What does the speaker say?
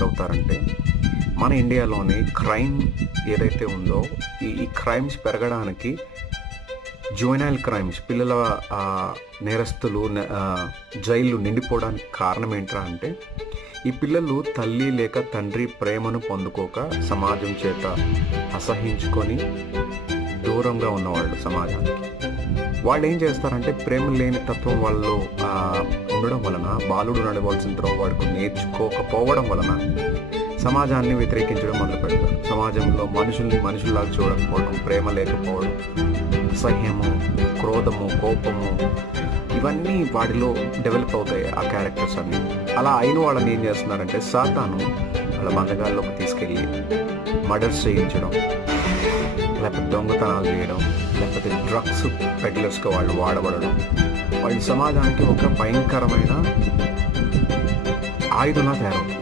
తయారవుతారంటే మన ఇండియాలోని క్రైమ్ ఏదైతే ఉందో ఈ క్రైమ్స్ పెరగడానికి జువెనైల్ క్రైమ్స్ పిల్లల నేరస్తులు జైళ్ళు నిండిపోవడానికి కారణం ఏంట్రా అంటే ఈ పిల్లలు తల్లి లేక తండ్రి ప్రేమను పొందుకోక సమాజం చేత అసహించుకొని దూరంగా ఉన్నవాళ్ళు సమాజానికి. వాళ్ళు ఏం చేస్తారంటే ప్రేమ లేని తత్వం వాళ్ళు ఉండడం వలన బాలుడు నడవలసిన త్రోవ వాడుకు నేర్చుకోకపోవడం వలన సమాజాన్ని వ్యతిరేకించడం మొదలు పెడతారు. సమాజంలో మనుషుల్లాగా చూడకపోవడం, ప్రేమ లేకపోవడం, అసహ్యము, క్రోధము, కోపము ఇవన్నీ వాడిలో డెవలప్ అవుతాయి ఆ క్యారెక్టర్స్ అన్నీ. అలా అయిన వాళ్ళని ఏం చేస్తున్నారంటే సాతాను వాళ్ళ బంధకాల్లోకి తీసుకెళ్ళి మర్డర్స్ చేయించడం, లేకపోతే దొంగతనాలు చేయడం, లేకపోతే డ్రగ్స్ పెడ్లర్స్గా వాళ్ళు వాడబడడం, వాళ్ళు సమాజానికి ఒక భయంకరమైన ఆయుధంలా తయారవుతుంది.